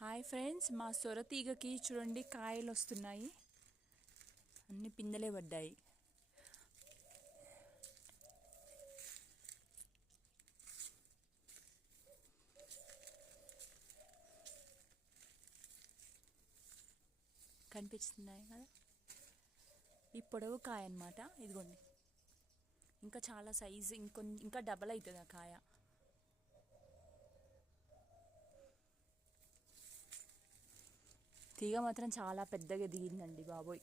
Hi friends, మా సొరతీగకి చూడండి కాయలు వస్తున్నాయి. అన్ని పిందెలే పడ్డాయి. కనిపిస్తున్నాయి కదా, ఈ పొడవు కాయ అన్నమాట. ఇదిగోండి, ఇంకా చాలా సైజు, ఇంకా డబల్ అవుతుంది ఆ కాయ. తీగ మాత్రం చాలా పెద్దగా దిగిందండి బాబోయ్.